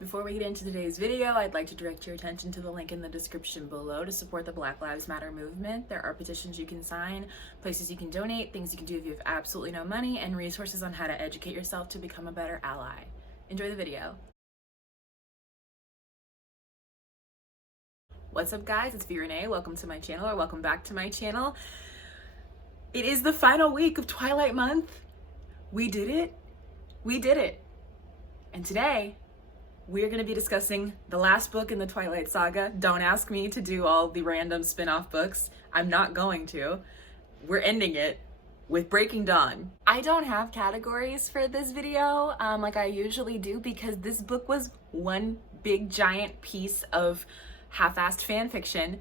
Before we get into today's video, I'd like to direct your attention to the link in the description below to support the Black Lives Matter movement. There are petitions you can sign, places you can donate, things you can do if you have absolutely no money, and resources on how to educate yourself to become a better ally. Enjoy the video. What's up guys, it's Renee. Welcome to my channel, or welcome back to my channel. It is the final week of Twilight month. We did it. We did it. And today, we're going to be discussing the last book in the Twilight saga. Don't ask me to do all the random spin-off books. I'm not going to. We're ending it with Breaking Dawn. I don't have categories for this video like I usually do because this book was one big giant piece of half-assed fan fiction.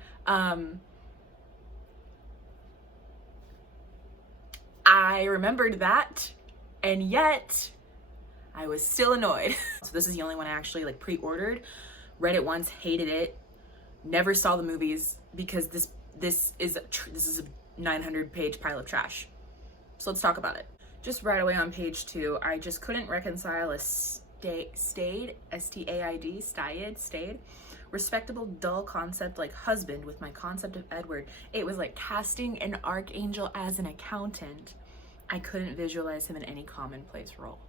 I remembered that, and yet I was still annoyed. So this is the only one I actually pre-ordered, read it once, hated it, never saw the movies because this is a 900-page pile of trash. So let's talk about it. Just right away on page 2, I just couldn't reconcile a staid, S-T-A-I-D, staid, respectable, dull concept like husband with my concept of Edward. It was like casting an archangel as an accountant. I couldn't visualize him in any commonplace role.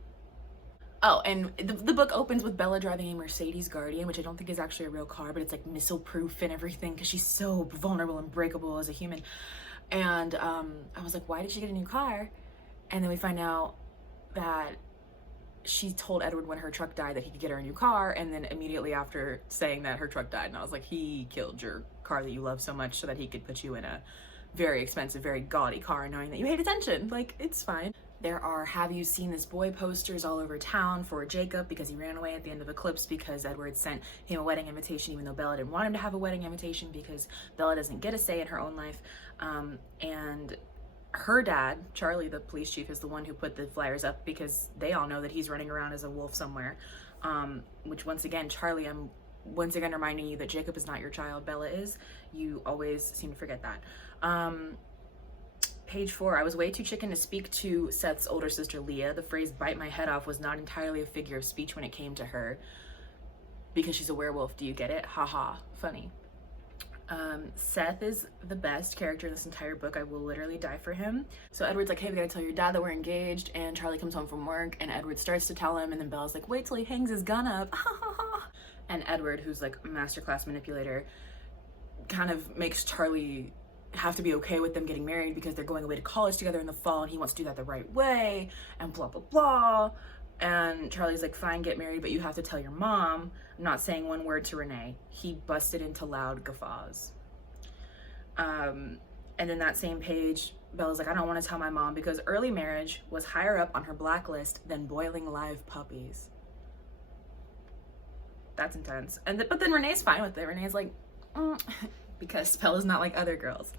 Oh, and the book opens with Bella driving a Mercedes Guardian, which I don't think is actually a real car, but it's like missile proof and everything because she's so vulnerable and breakable as a human. And I was like, why did she get a new car? And then we find out that she told Edward when her truck died that he could get her a new car, and then immediately after saying that her truck died, and I was like, he killed your car that you love so much so that he could put you in a very expensive, very gaudy car knowing that you hate attention. Like, it's fine. There are "Have you seen this boy" posters all over town for Jacob because he ran away at the end of Eclipse because Edward sent him a wedding invitation even though Bella didn't want him to have a wedding invitation because Bella doesn't get a say in her own life. And her dad, Charlie, the police chief, is the one who put the flyers up because they all know that he's running around as a wolf somewhere. Which once again, Charlie, I'm once again reminding you that Jacob is not your child, Bella is. You always seem to forget that. Page 4, I was way too chicken to speak to Seth's older sister Leah. The phrase "bite my head off" was not entirely a figure of speech when it came to her because she's a werewolf. Do you get it? Haha, funny. Seth is the best character in this entire book. I will literally die for him. So Edward's like, hey, we gotta tell your dad that we're engaged, and Charlie comes home from work and Edward starts to tell him, and then Bella's like, wait till he hangs his gun up. And Edward, who's like a masterclass manipulator, kind of makes Charlie have to be okay with them getting married because they're going away to college together in the fall and he wants to do that the right way and blah blah blah. And Charlie's like, fine, get married, but you have to tell your mom. I'm not saying one word to Renee. He busted into loud guffaws. And then that same page, Bella's like, I don't want to tell my mom because early marriage was higher up on her blacklist than boiling live puppies. That's intense. But then Renee's fine with it. Renee's like, because Bella's not like other girls.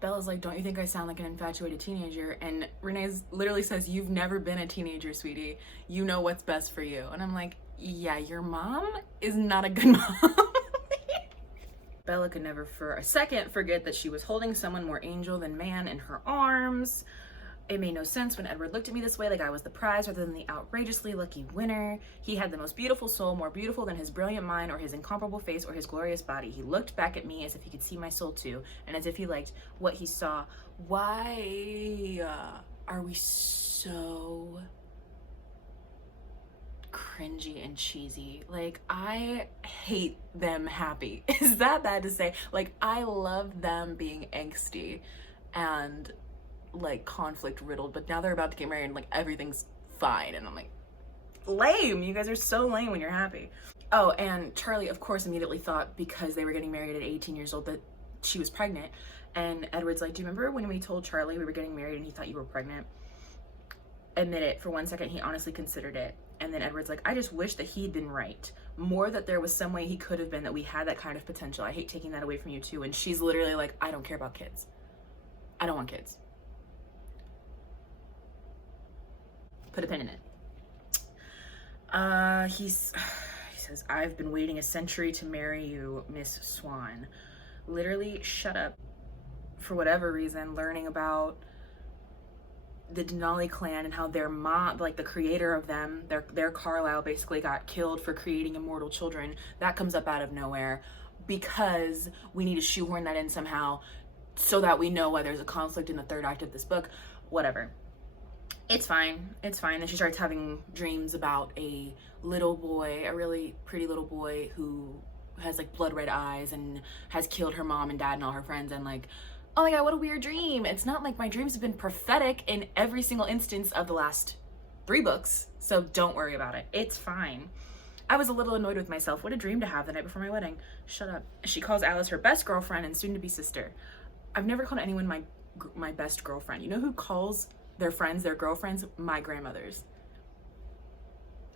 Bella's like, don't you think I sound like an infatuated teenager? And Renee literally says, you've never been a teenager, sweetie. You know what's best for you. And I'm like, yeah, your mom is not a good mom. Bella could never for a second forget that she was holding someone more angel than man in her arms. It made no sense when Edward looked at me this way, like I was the prize rather than the outrageously lucky winner. He had the most beautiful soul, more beautiful than his brilliant mind or his incomparable face or his glorious body. He looked back at me as if he could see my soul too, and as if he liked what he saw. Why are we so cringy and cheesy? Like, I hate them happy. Is that bad to say? Like, I love them being angsty and like conflict riddled, but now they're about to get married and like everything's fine, and I'm like, lame. You guys are so lame when you're happy. Oh, and Charlie of course immediately thought because they were getting married at 18 years old that she was pregnant, and Edward's like, do you remember when we told Charlie we were getting married and he thought you were pregnant? Admit it, for one second he honestly considered it. And then Edward's like, I just wish that he'd been right more, that there was some way he could have been, that we had that kind of potential. I hate taking that away from you too. And she's literally like, I don't care about kids. I don't want kids. Put a pin in it. He says, I've been waiting a century to marry you, Miss Swan. Literally, shut up. For whatever reason, learning about the Denali clan and how their mom, like the creator of them, their Carlisle basically got killed for creating immortal children. That comes up out of nowhere because we need to shoehorn that in somehow so that we know why there's a conflict in the third act of this book. Whatever. It's fine. It's fine. Then she starts having dreams about a little boy, a really pretty little boy who has like blood red eyes and has killed her mom and dad and all her friends, and like, oh my god, what a weird dream. It's not like my dreams have been prophetic in every single instance of the last 3 books, so don't worry about it. It's fine. I was a little annoyed with myself. What a dream to have the night before my wedding. Shut up. She calls Alice her best girlfriend and soon-to-be sister. I've never called anyone my best girlfriend. You know who calls their friends their girlfriends? My grandmothers.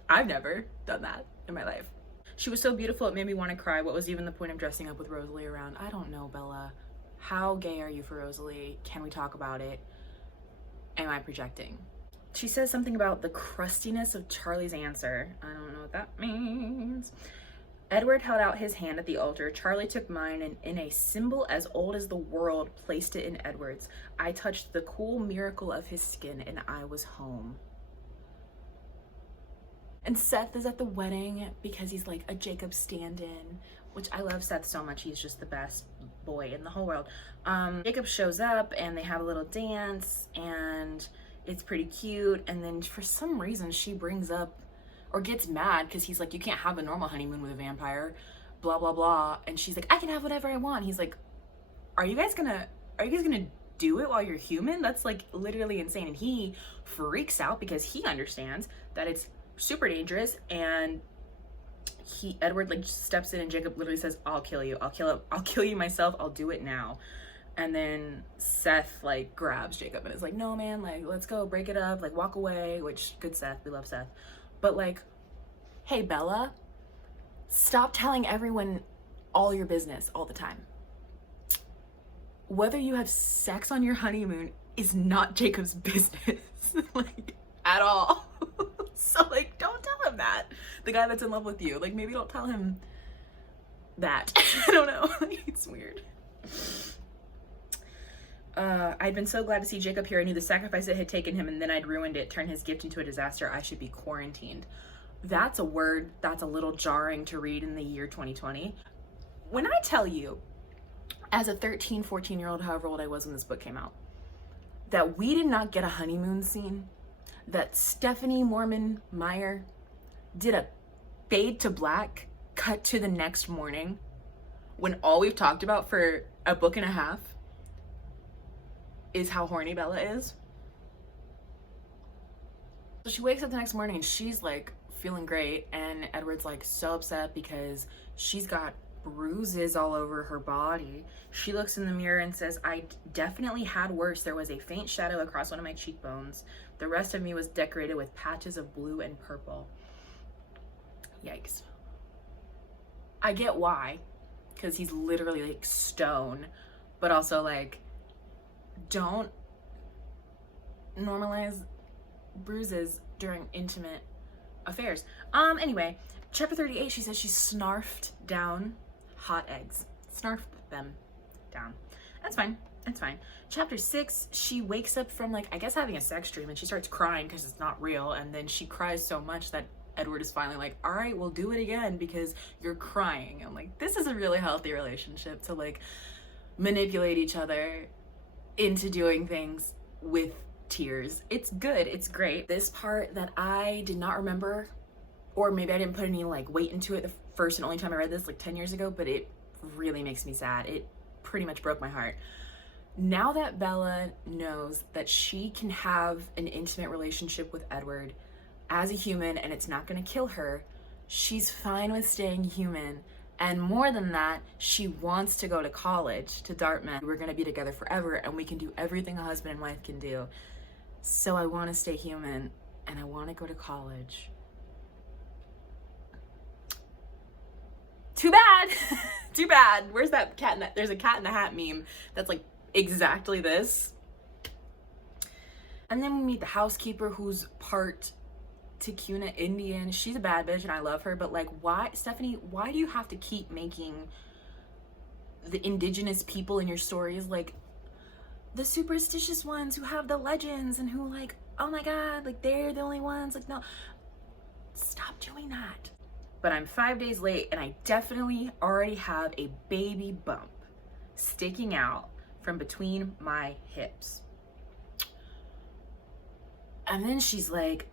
I've never done that in my life. She was so beautiful it made me want to cry. What was even the point of dressing up with Rosalie around? I don't know, Bella. How gay are you for Rosalie? Can we talk about it? Am I projecting? She says something about the crustiness of Charlie's answer. I don't know what that means. Edward held out his hand at the altar. Charlie took mine and in a symbol as old as the world placed it in Edward's. I touched the cool miracle of his skin and I was home. And Seth is at the wedding because he's like a Jacob stand-in, which I love Seth so much. He's just the best boy in the whole world. Jacob shows up and they have a little dance and it's pretty cute. And then for some reason she brings up or gets mad because he's like, you can't have a normal honeymoon with a vampire, blah, blah, blah. And she's like, I can have whatever I want. He's like, are you guys gonna do it while you're human? That's like literally insane. And he freaks out because he understands that it's super dangerous, and Edward like steps in and Jacob literally says, I'll kill you. I'll kill you myself. I'll do it now. And then Seth like grabs Jacob and is like, no man, like let's go, break it up, like walk away, which good Seth, we love Seth. But like, hey Bella, stop telling everyone all your business all the time. Whether you have sex on your honeymoon is not Jacob's business, like at all. So like, don't tell him that. The guy that's in love with you, like maybe don't tell him that. I don't know, it's weird. I'd been so glad to see Jacob here. I knew the sacrifice it had taken him and then I'd ruined it, turned his gift into a disaster. I should be quarantined. That's a word that's a little jarring to read in the year 2020. When I tell you, as a 13, 14-year-old, however old I was when this book came out, that we did not get a honeymoon scene, that Stephanie Mormon Meyer did a fade to black, cut to the next morning, when all we've talked about for a book and a half is how horny Bella is. So she wakes up the next morning and she's like feeling great, and Edward's like so upset because she's got bruises all over her body. She looks in the mirror and says, I definitely had worse. There was a faint shadow across one of my cheekbones. The rest of me was decorated with patches of blue and purple. Yikes. I get why, because he's literally like stone, but also like, don't normalize bruises during intimate affairs. Anyway, chapter 38, she says she snarfed down hot eggs. Snarfed them down. That's fine. That's fine. Chapter 6, she wakes up from like, I guess having a sex dream, and she starts crying because it's not real, and then she cries so much that Edward is finally like, all right, we'll do it again because you're crying. I'm like, this is a really healthy relationship, to like manipulate each other into doing things with tears. It's good. It's great. This part that I did not remember, or maybe I didn't put any like weight into it the first and only time I read this like 10 years ago, but it really makes me sad. It pretty much broke my heart. Now that Bella knows that she can have an intimate relationship with Edward as a human and it's not going to kill her, she's fine with staying human. And more than that, she wants to go to college, to Dartmouth. We're going to be together forever and we can do everything a husband and wife can do. So I want to stay human and I want to go to college. Too bad. Too bad. Where's that cat in that? There's a cat in the hat meme that's like exactly this. And then we meet the housekeeper who's part Tikuna Indian. She's a bad bitch and I love her, but like, why, Stephanie, why do you have to keep making the indigenous people in your stories like the superstitious ones who have the legends and who like, oh my God, like they're the only ones. Like, no, stop doing that. But I'm 5 days late and I definitely already have a baby bump sticking out from between my hips. And then she's like,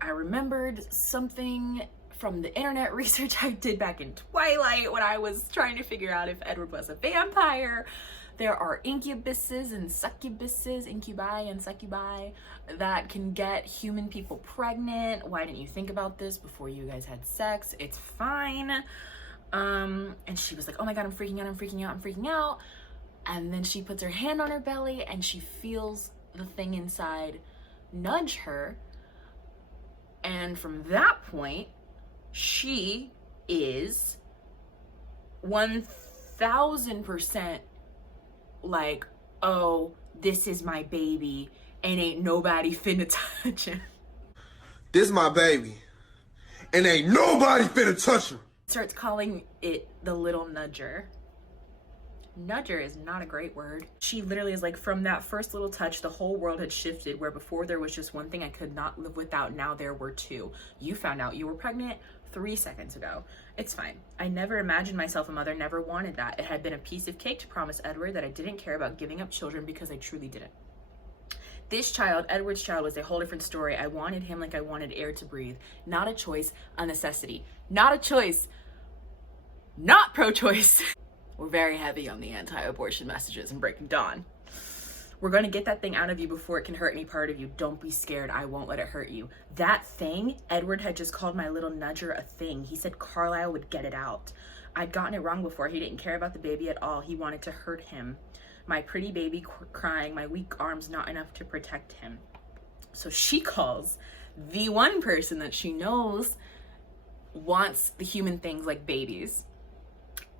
I remembered something from the internet research I did back in Twilight when I was trying to figure out if Edward was a vampire. There are incubuses and succubuses, incubi and succubi, that can get human people pregnant. Why didn't you think about this before you guys had sex? It's fine. And she was like, oh my God, I'm freaking out, I'm freaking out, I'm freaking out. And then she puts her hand on her belly and she feels the thing inside nudge her. And from that point, she is 1000% like, oh, this is my baby and ain't nobody finna touch him. This my baby and ain't nobody finna touch him. Starts calling it the little nudger. Nudger is not a great word. She literally is like, from that first little touch, the whole world had shifted, where before there was just one thing I could not live without, now there were two. You found out you were pregnant 3 seconds ago. It's fine. I never imagined myself a mother, never wanted that. It had been a piece of cake to promise Edward that I didn't care about giving up children because I truly didn't. This child, Edward's child, was a whole different story. I wanted him like I wanted air to breathe. Not a choice, a necessity. Not a choice. Not pro-choice. We're very heavy on the anti-abortion messages in Breaking Dawn. We're going to get that thing out of you before it can hurt any part of you. Don't be scared. I won't let it hurt you. That thing, Edward had just called my little nudger a thing. He said Carlisle would get it out. I'd gotten it wrong before. He didn't care about the baby at all. He wanted to hurt him. My pretty baby crying, my weak arms not enough to protect him. So she calls the one person that she knows wants the human things like babies,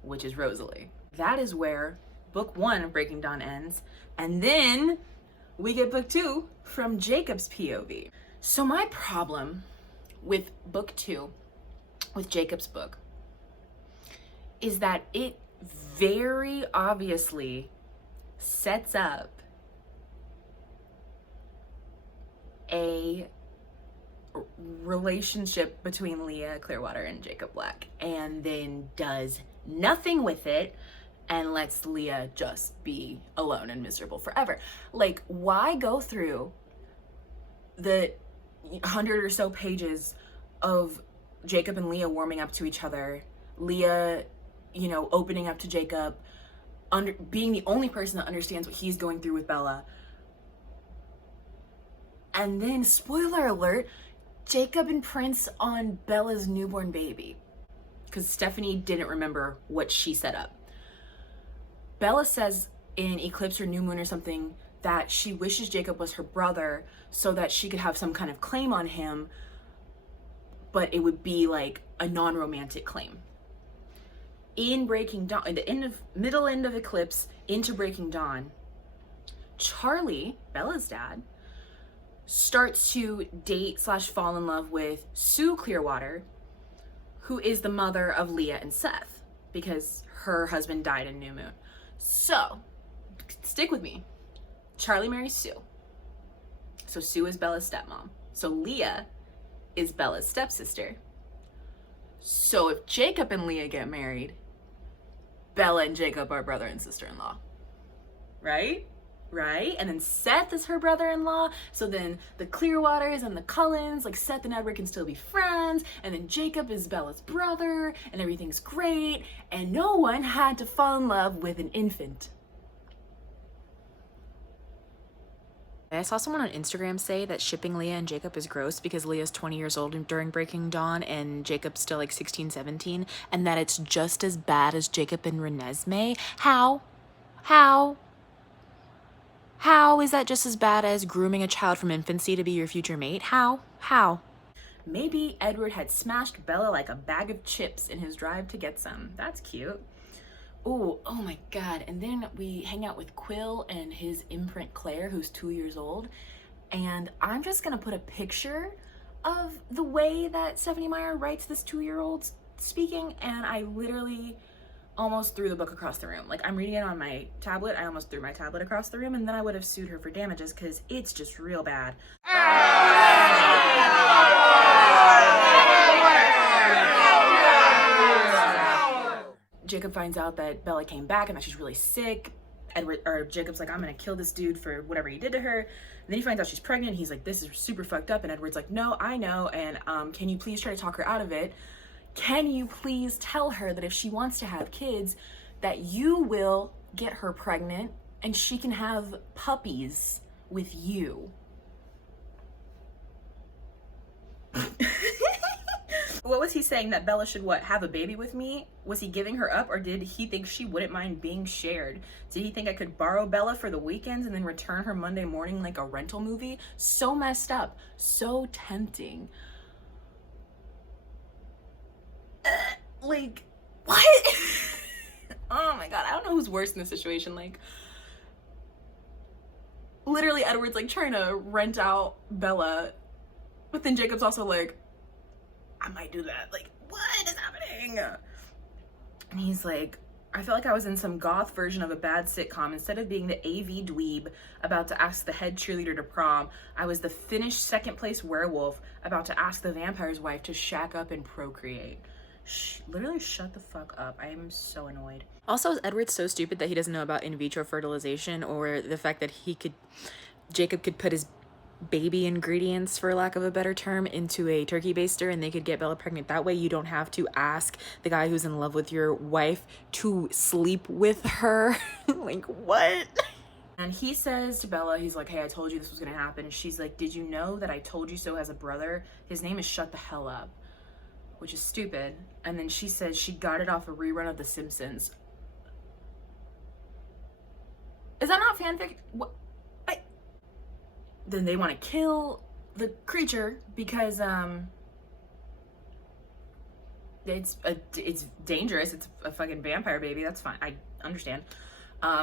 which is Rosalie. That is where book 1 of Breaking Dawn ends. And then we get book 2 from Jacob's POV. So my problem with book 2, with Jacob's book, is that it very obviously sets up a relationship between Leah Clearwater and Jacob Black, and then does nothing with it and lets Leah just be alone and miserable forever. Like, why go through the 100 or so pages of Jacob and Leah warming up to each other, Leah, you know, opening up to Jacob, being the only person that understands what he's going through with Bella, and then, spoiler alert, Jacob imprints on Bella's newborn baby, because Stephanie didn't remember what she set up. Bella says in Eclipse or New Moon or something that she wishes Jacob was her brother so that she could have some kind of claim on him, but it would be like a non-romantic claim. In Breaking Dawn, in the middle end of Eclipse into Breaking Dawn, Charlie, Bella's dad, starts to date / fall in love with Sue Clearwater, who is the mother of Leah and Seth, because her husband died in New Moon. So, stick with me. Charlie marries Sue. So Sue is Bella's stepmom. So Leah is Bella's stepsister. So if Jacob and Leah get married, Bella and Jacob are brother and sister-in-law. Right? Right? And then Seth is her brother-in-law. So then the Clearwaters and the Cullens, like Seth and Edward, can still be friends. And then Jacob is Bella's brother and everything's great. And no one had to fall in love with an infant. I saw someone on Instagram say that shipping Leah and Jacob is gross because Leah's 20 years old during Breaking Dawn and Jacob's still like 16, 17, and that it's just as bad as Jacob and Renesmee. How is that just as bad as grooming a child from infancy to be your future mate? How? Maybe Edward had smashed Bella like a bag of chips in his drive to get some. That's cute. Oh my God. And then we hang out with Quill and his imprint Claire, who's 2 years old. And I'm just gonna put a picture of the way that Stephanie Meyer writes this 2-year-old speaking. And I literally almost threw the book across the room. Like, I'm reading it on my tablet. I almost threw my tablet across the room, and then I would have sued her for damages because it's just real bad. Jacob finds out that Bella came back and that she's really sick. Jacob's like, I'm gonna kill this dude for whatever he did to her. And then he finds out she's pregnant. He's like, this is super fucked up. And Edward's like, no, I know. And can you please try to talk her out of it? Can you please tell her that if she wants to have kids, that you will get her pregnant and she can have puppies with you? What was he saying? That Bella should what, have a baby with me? Was he giving her up, or did he think she wouldn't mind being shared? Did he think I could borrow Bella for the weekends and then return her Monday morning like a rental movie? So messed up, so tempting. Like, what? Oh my god, I don't know who's worse in this situation. Like, literally Edward's like trying to rent out Bella, but then Jacob's also like, I might do that. Like, what is happening? And he's like, I felt like I was in some goth version of a bad sitcom. Instead of being the AV dweeb about to ask the head cheerleader to prom, I was the finished second place werewolf about to ask the vampire's wife to shack up and procreate. Literally shut the fuck up. I am so annoyed. Also, is Edward so stupid that he doesn't know about in vitro fertilization, or the fact that Jacob could put his baby ingredients, for lack of a better term, into a turkey baster and they could get Bella pregnant that way? You don't have to ask the guy who's in love with your wife to sleep with her. Like, what? And he says to Bella, he's like, hey, I told you this was gonna happen. And she's like, did you know that I told you so as a brother? His name is Shut the Hell Up, which is stupid. And then she says she got it off a rerun of The Simpsons. Is that not fanfic? What? Then they want to kill the creature because it's dangerous. It's a fucking vampire baby. That's fine. I understand.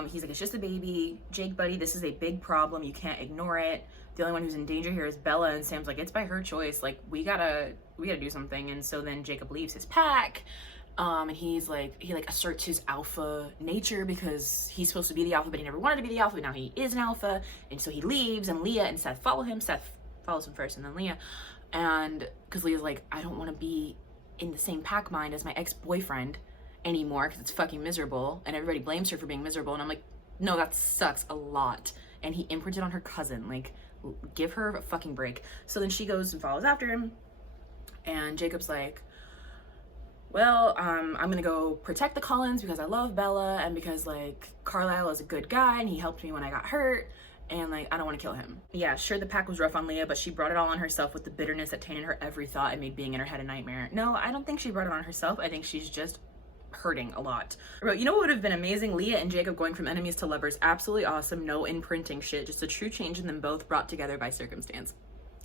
He's like, it's just a baby. Jake, buddy, this is a big problem. You can't ignore it. The only one who's in danger here is Bella. And Sam's like, it's by her choice. Like, we gotta do something. And so then Jacob leaves his pack. And he's like, he asserts his alpha nature because he's supposed to be the alpha, but he never wanted to be the alpha, but now he is an alpha. And so he leaves, and Leah and Seth follow him. Seth follows him first and then Leah. And because Leah's like, I don't want to be in the same pack mind as my ex-boyfriend anymore because it's fucking miserable. And everybody blames her for being miserable. And I'm like, no, that sucks a lot. And he imprinted on her cousin. Like, give her a fucking break. So then she goes and follows after him. And Jacob's like, well, I'm gonna go protect the Cullens because I love Bella and because, like, Carlisle is a good guy and he helped me when I got hurt and, like, I don't want to kill him. Yeah, sure, the pack was rough on Leah, but she brought it all on herself with the bitterness that tainted her every thought and made being in her head a nightmare. No, I don't think she brought it on herself. I think she's just hurting a lot. But you know what would have been amazing? Leah and Jacob going from enemies to lovers. Absolutely awesome. No imprinting shit. Just a true change in them both brought together by circumstance.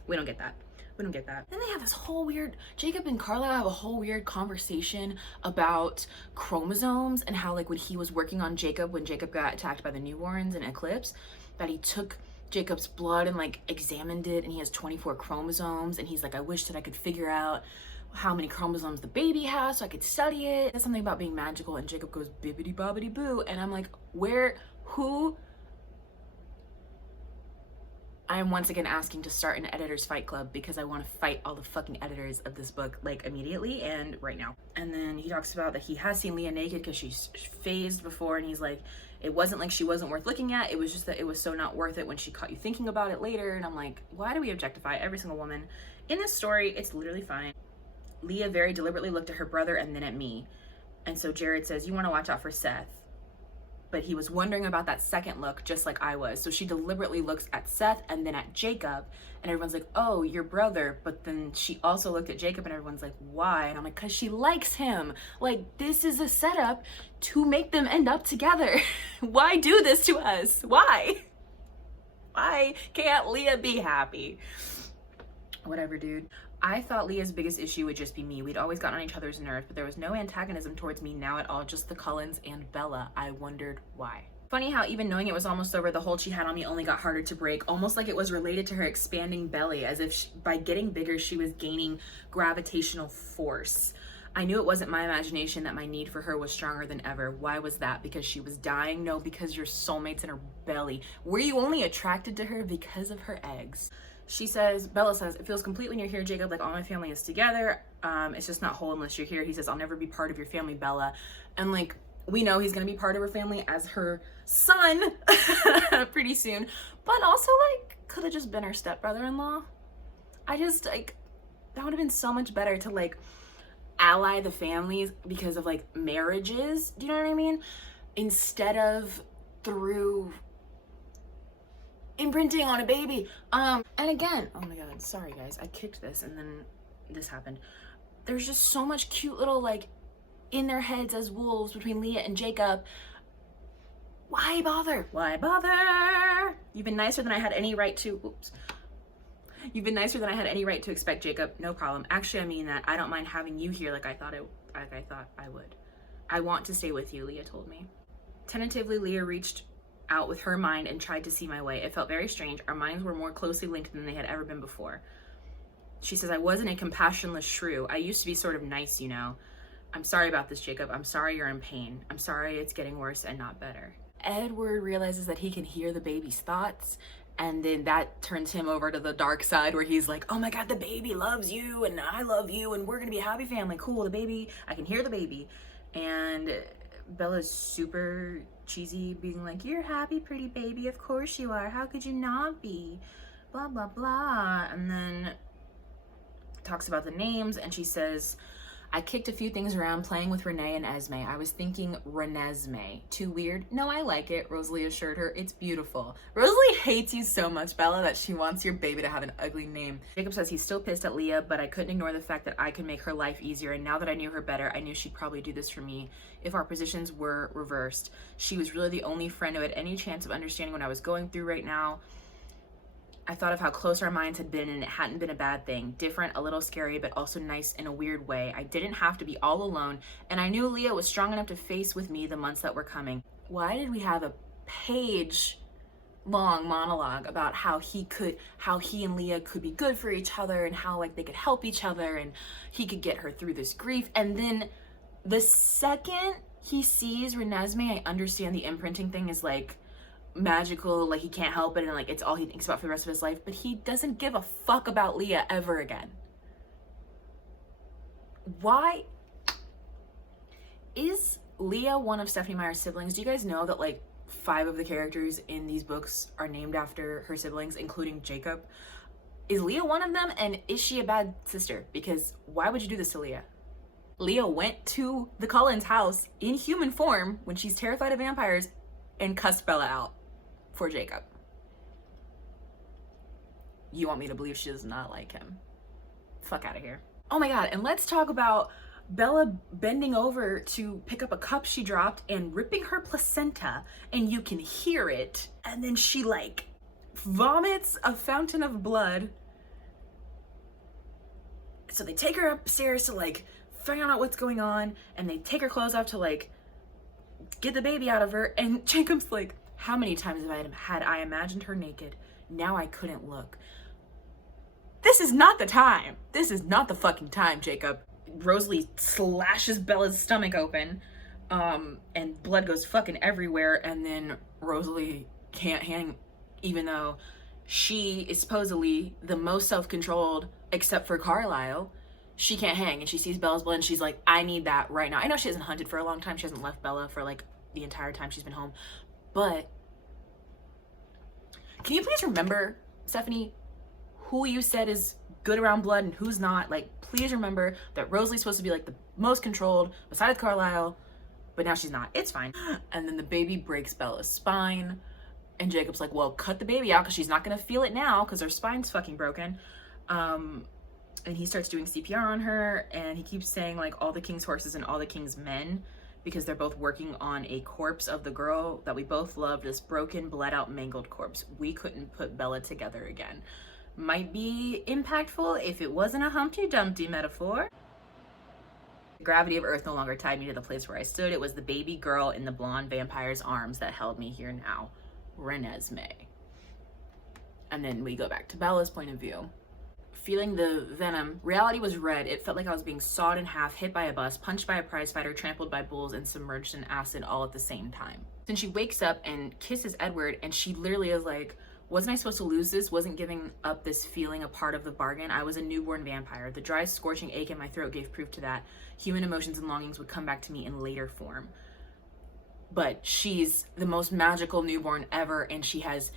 We don't get that. We don't get that. Then they have this whole weird, Jacob and Carlisle have a whole weird conversation about chromosomes and how, like, when he was working on Jacob, when Jacob got attacked by the Newborns in Eclipse, that he took Jacob's blood and, like, examined it, and he has 24 chromosomes, and he's like, I wish that I could figure out how many chromosomes the baby has so I could study it. There's something about being magical, and Jacob goes bibbidi bobbidi boo, and I'm like, who? I am once again asking to start an editor's fight club because I want to fight all the fucking editors of this book, like, immediately and right now. And then he talks about that he has seen Leah naked because she's phased before, and he's like, it wasn't like she wasn't worth looking at, it was just that it was so not worth it when she caught you thinking about it later. And I'm like, why do we objectify every single woman? In this story, it's literally fine. Leah very deliberately looked at her brother and then at me. And so Jared says, you want to watch out for Seth. But he was wondering about that second look just like I was. So she deliberately looks at Seth and then at Jacob, and everyone's like, oh, your brother. But then she also looked at Jacob and everyone's like, why? And I'm like, because she likes him. Like, this is a setup to make them end up together. Why do this to us? Why? Why can't Leah be happy? Whatever, dude. I thought Leah's biggest issue would just be me. We'd always gotten on each other's nerves, but there was no antagonism towards me now at all, just the Cullens and Bella. I wondered why. Funny how even knowing it was almost over, the hold she had on me only got harder to break, almost like it was related to her expanding belly, as if by getting bigger, she was gaining gravitational force. I knew it wasn't my imagination that my need for her was stronger than ever. Why was that? Because she was dying? No, because your soulmate's in her belly. Were you only attracted to her because of her eggs? She says, Bella says, it feels complete when you're here, Jacob, like all my family is together. It's just not whole unless you're here. He says, I'll never be part of your family, Bella. And like, we know he's gonna be part of her family as her son pretty soon. But also like, could have just been her stepbrother-in-law. I just like, that would have been so much better to like ally the families because of like marriages, do you know what I mean? Instead of through imprinting on a baby. And again, oh my god, sorry guys, I kicked this and then this happened. There's just so much cute little like in their heads as wolves between Leah and Jacob. Why bother? Why bother? You've been nicer than I had any right to. Oops. You've been nicer than I had any right to expect, Jacob. No problem. Actually, I mean that. I don't mind having you here like I thought I would. I want to stay with you, Leah told me. Tentatively, Leah reached out with her mind and tried to see my way. It felt very strange. Our minds were more closely linked than they had ever been before. She says, I wasn't a compassionless shrew. I used to be sort of nice, you know. I'm sorry about this, Jacob. I'm sorry you're in pain. I'm sorry it's getting worse and not better. Edward realizes that he can hear the baby's thoughts, and then that turns him over to the dark side where he's like, oh my god, the baby loves you and I love you and we're gonna be a happy family. Cool, the baby, I can hear the baby. And Bella's super cheesy, being like, you're happy, pretty baby, of course you are. How could you not be? Blah, blah, blah. And then talks about the names, and she says, I kicked a few things around playing with Renee and Esme. I was thinking Renesmee. Too weird? No, I like it, Rosalie assured her. It's beautiful. Rosalie hates you so much, Bella, that she wants your baby to have an ugly name. Jacob says he's still pissed at Leah, but I couldn't ignore the fact that I could make her life easier, and now that I knew her better, I knew she'd probably do this for me if our positions were reversed. She was really the only friend who had any chance of understanding what I was going through right now. I thought of how close our minds had been, and it hadn't been a bad thing. Different, a little scary, but also nice in a weird way. I didn't have to be all alone, and I knew Leah was strong enough to face with me the months that were coming. Why did we have a page-long monologue about how he and Leah could be good for each other, and how like they could help each other, and he could get her through this grief? And then the second he sees Renesmee, I understand the imprinting thing is like magical, like he can't help it and like it's all he thinks about for the rest of his life, but he doesn't give a fuck about Leah ever again. Why is Leah one of Stephenie Meyer's siblings? Do you guys know that like 5 of the characters in these books are named after her siblings, including Jacob? Is Leah one of them, and is she a bad sister? Because why would you do this to Leah? Leah went to the Cullens' house in human form when she's terrified of vampires and cussed Bella out for Jacob. You want me to believe she does not like him? Fuck out of here. Oh my god, and let's talk about Bella bending over to pick up a cup she dropped and ripping her placenta, and you can hear it, and then she like vomits a fountain of blood. So they take her upstairs to like figure out what's going on, and they take her clothes off to like get the baby out of her, and Jacob's like, how many times had I imagined her naked? Now I couldn't look. This is not the time. This is not the fucking time, Jacob. Rosalie slashes Bella's stomach open, and blood goes fucking everywhere, and then Rosalie can't hang, even though she is supposedly the most self-controlled, except for Carlisle. She can't hang, and she sees Bella's blood, and she's like, I need that right now. I know she hasn't hunted for a long time. She hasn't left Bella for like the entire time she's been home. But can you please remember, Stephenie, who you said is good around blood and who's not? Like, please remember that Rosalie's supposed to be like the most controlled besides Carlisle, but now she's not. It's fine. And then the baby breaks Bella's spine, and Jacob's like, well, cut the baby out because she's not gonna feel it now because her spine's fucking broken. And he starts doing CPR on her, and he keeps saying like all the king's horses and all the king's men, because they're both working on a corpse of the girl that we both loved, this broken, bled out, mangled corpse. We couldn't put Bella together again. Might be impactful if it wasn't a Humpty Dumpty metaphor. The gravity of Earth no longer tied me to the place where I stood. It was the baby girl in the blonde vampire's arms that held me here now. Renesmee. And then we go back to Bella's point of view. feeling the venom. Reality was red. It felt like I was being sawed in half, hit by a bus, punched by a prize fighter, trampled by bulls, and submerged in acid all at the same time. Then she wakes up and kisses Edward, and she literally is like, wasn't I supposed to lose this? Wasn't giving up this feeling a part of the bargain? I was a newborn vampire. The dry, scorching ache in my throat gave proof to that. Human emotions and longings would come back to me in later form. But she's the most magical newborn ever, and she has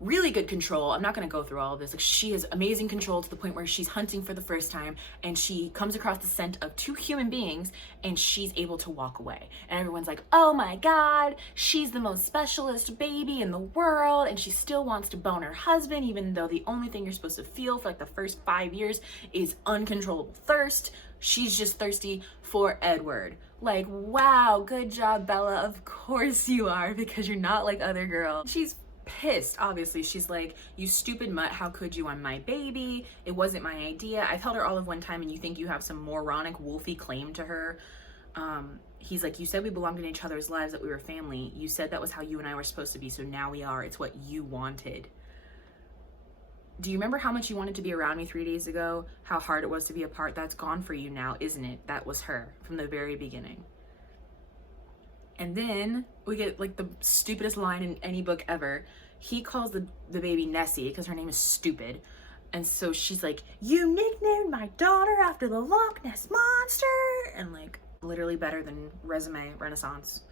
really good control. I'm not going to go through all of this. Like, she has amazing control to the point where she's hunting for the first time, and she comes across the scent of 2 human beings, and she's able to walk away. And everyone's like, oh my god, she's the most specialist baby in the world, and she still wants to bone her husband, even though the only thing you're supposed to feel for like the first 5 years is uncontrollable thirst. She's just thirsty for Edward. Like, wow, good job, Bella. Of course you are, because you're not like other girls. She's pissed, obviously. She's like, you stupid mutt, how could you on my baby? It wasn't my idea. I've held her all of one time, and you think you have some moronic, wolfy claim to her. He's like, you said we belonged in each other's lives, that we were family. You said that was how you and I were supposed to be, so now we are. It's what you wanted. Do you remember how much you wanted to be around me 3 days ago? How hard it was to be apart? That's gone for you now, isn't it? That was her from the very beginning. And then we get like the stupidest line in any book ever. He calls the baby Nessie because her name is stupid. And so she's like, you nicknamed my daughter after the Loch Ness Monster. And like, literally better than Resume Renaissance,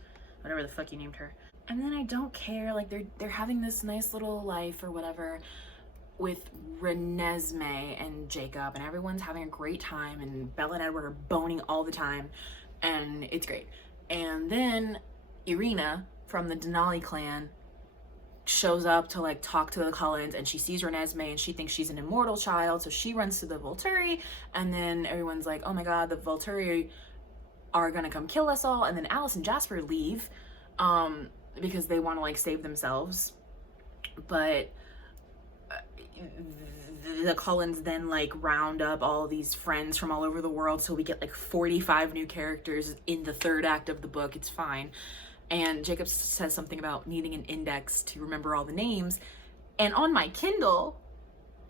whatever the fuck you named her. And then I don't care, like they're having this nice little life or whatever with Renesmee and Jacob, and everyone's having a great time, and Bella and Edward are boning all the time, and it's great. And then Irina from the Denali clan shows up to like talk to the Cullens, and she sees Renesmee and she thinks she's an immortal child, so she runs to the Volturi, and then everyone's like, oh my god, the Volturi are gonna come kill us all. And then Alice and Jasper leave because they want to like save themselves, but the Cullens then like round up all these friends from all over the world, so we get like 45 new characters in the 3rd act of the book. It's fine. And Jacob says something about needing an index to remember all the names, and on my Kindle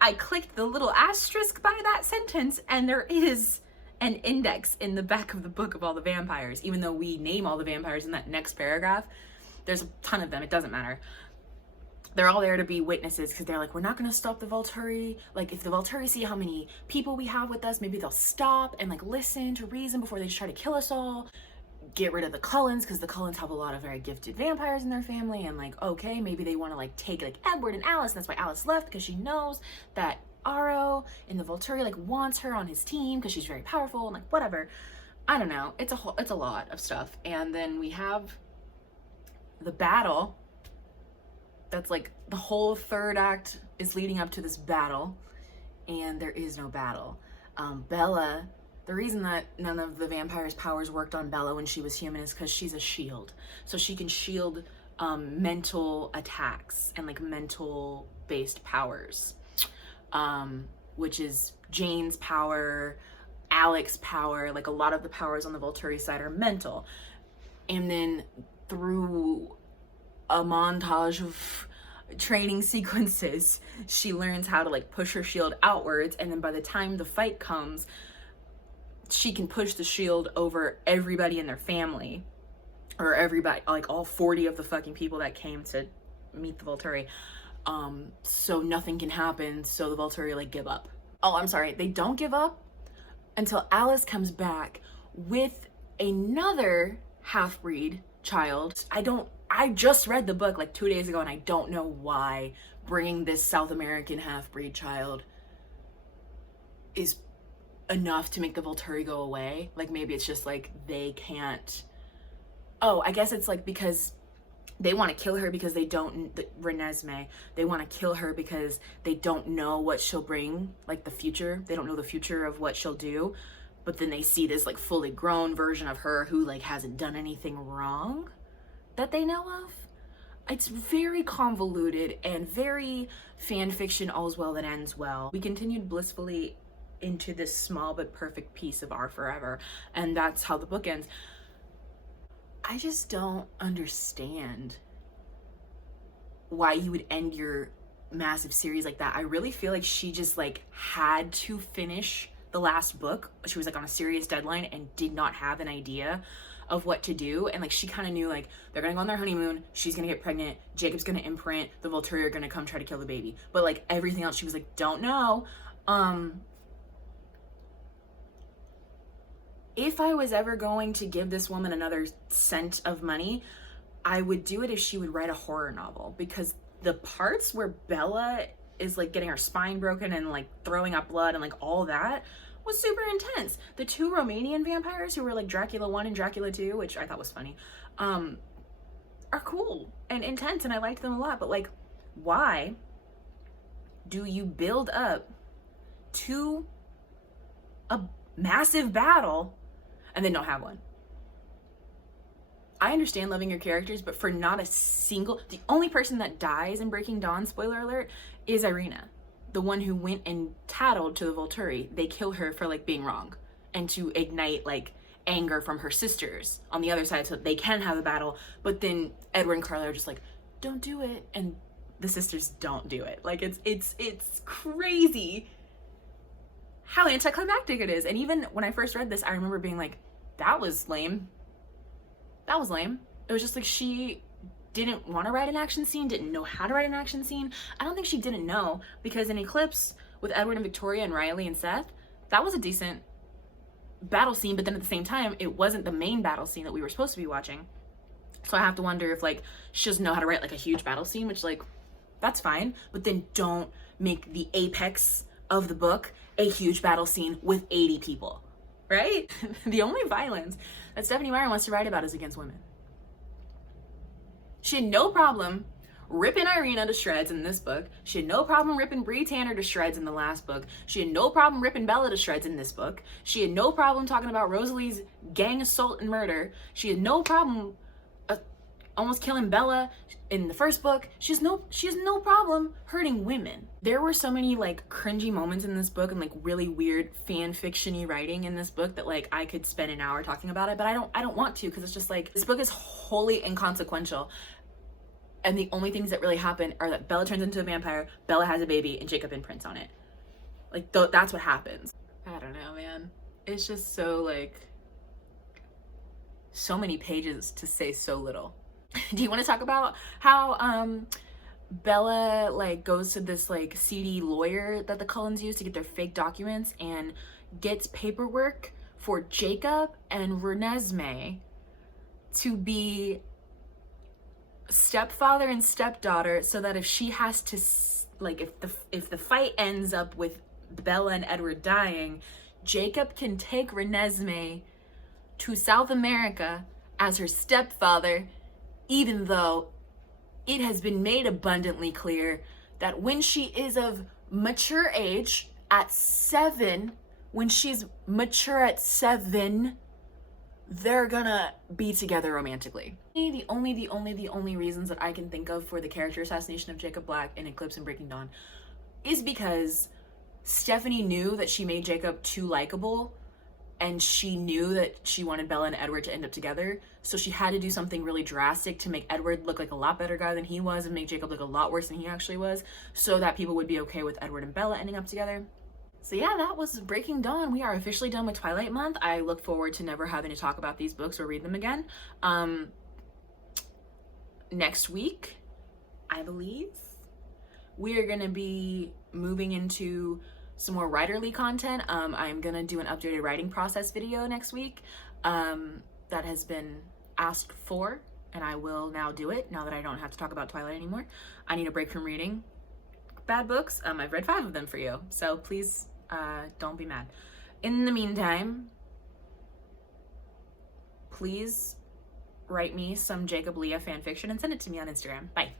I clicked the little asterisk by that sentence, and there is an index in the back of the book of all the vampires. Even though we name all the vampires in that next paragraph, there's a ton of them, it doesn't matter. They're all there to be witnesses, because they're like, we're not going to stop the Volturi. Like, if the Volturi see how many people we have with us, maybe they'll stop and like listen to reason before they just try to kill us all. Get rid of the Cullens, because the Cullens have a lot of very gifted vampires in their family, and like, okay, maybe they want to like take like Edward and Alice, and that's why Alice left, because she knows that Aro in the Volturi like wants her on his team because she's very powerful, and like whatever. I don't know. It's a lot of stuff. And then we have the battle. That's like the whole 3rd act is leading up to this battle, and there is no battle. Bella, the reason that none of the vampires' powers worked on Bella when she was human is because she's a shield. So she can shield mental attacks and like mental based powers, which is Jane's power, Alec's power. Like, a lot of the powers on the Volturi side are mental. And then through a montage of training sequences, she learns how to like push her shield outwards, and then by the time the fight comes, she can push the shield over everybody in their family, or everybody, like all 40 of the fucking people that came to meet the Volturi. So nothing can happen, so the Volturi like give up. Oh, I'm sorry, they don't give up until Alice comes back with another half-breed child. I just read the book like 2 days ago, and I don't know why bringing this South American half-breed child is enough to make the Volturi go away. Like, maybe it's just like they can't. Oh, I guess it's like because they want to kill her because they don't, Renesmee, they want to kill her because they don't know what she'll bring, like the future. They don't know the future of what she'll do. But then they see this like fully grown version of her who like hasn't done anything wrong that they know of. It's very convoluted and very fan fiction, all's well that ends well. We continued blissfully into this small but perfect piece of our forever, and that's how the book ends. I just don't understand why you would end your massive series like that, I really feel like she just like had to finish the last book. She was like on a serious deadline and did not have an idea of what to do. And like she kind of knew like they're gonna go on their honeymoon, she's gonna get pregnant, Jacob's gonna imprint, the Volturi are gonna come try to kill the baby. But like everything else she was like, don't know. If I was ever going to give this woman another cent of money, I would do it if she would write a horror novel, because the parts where Bella is like getting her spine broken and like throwing up blood and like all that was super intense. The two Romanian vampires who were like Dracula 1 and Dracula 2, which I thought was funny, are cool and intense, and I liked them a lot. But like, why do you build up to a massive battle and then don't have one? I understand loving your characters, but for not a single, the only person that dies in Breaking Dawn, spoiler alert, is Irina, the one who went and tattled to the Volturi. They kill her for like being wrong and to ignite like anger from her sisters on the other side so that they can have a battle. But then Edward and Carla are just like, don't do it, and the sisters don't do it. Like it's crazy how anticlimactic it is. And even when I first read this, I remember being like, that was lame. That was lame. It was just like she didn't want to write an action scene, didn't know how to write an action scene. I don't think she didn't know, because in Eclipse with Edward and Victoria and Riley and Seth, that was a decent battle scene, but then at the same time, it wasn't the main battle scene that we were supposed to be watching. So I have to wonder if like she doesn't know how to write like a huge battle scene, which like, that's fine, but then don't make the apex of the book a huge battle scene with 80 people. Right? The only violence that Stephanie Meyer wants to write about is against women. She had no problem ripping Irina to shreds in this book. She had no problem ripping Bree Tanner to shreds in the last book. She had no problem ripping Bella to shreds in this book. She had no problem talking about Rosalie's gang assault and murder. She had no problem almost killing Bella in the first book. She has no problem hurting women. There were so many like cringy moments in this book and like really weird fan fiction-y writing in this book that like I could spend an hour talking about it, but I don't want to, because it's just like, this book is wholly inconsequential. And the only things that really happen are that Bella turns into a vampire, Bella has a baby, and Jacob imprints on it. Like that's what happens. I don't know, man. It's just so like, so many pages to say so little. Do you want to talk about how Bella like goes to this like seedy lawyer that the Cullens use to get their fake documents and gets paperwork for Jacob and Renesmee to be stepfather and stepdaughter, so that if she has to like, if the fight ends up with Bella and Edward dying, Jacob can take Renesmee to South America as her stepfather, even though it has been made abundantly clear that when she is of mature age at 7, when she's mature at 7, they're gonna be together romantically. The only reasons that I can think of for the character assassination of Jacob Black in Eclipse and Breaking Dawn is because Stephanie knew that she made Jacob too likable, and she knew that she wanted Bella and Edward to end up together, so she had to do something really drastic to make Edward look like a lot better guy than he was and make Jacob look a lot worse than he actually was, so that people would be okay with Edward and Bella ending up together. So yeah, that was Breaking Dawn. We are officially done with Twilight month. I look forward to never having to talk about these books or read them again. Next week, I believe, we are gonna be moving into some more writerly content. I'm gonna do an updated writing process video next week that has been asked for, and I will now do it now that I don't have to talk about Twilight anymore. I need a break from reading bad books. I've read 5 of them for you, so please don't be mad. In the meantime, please write me some Jacob Leah fan fiction and send it to me on Instagram. Bye.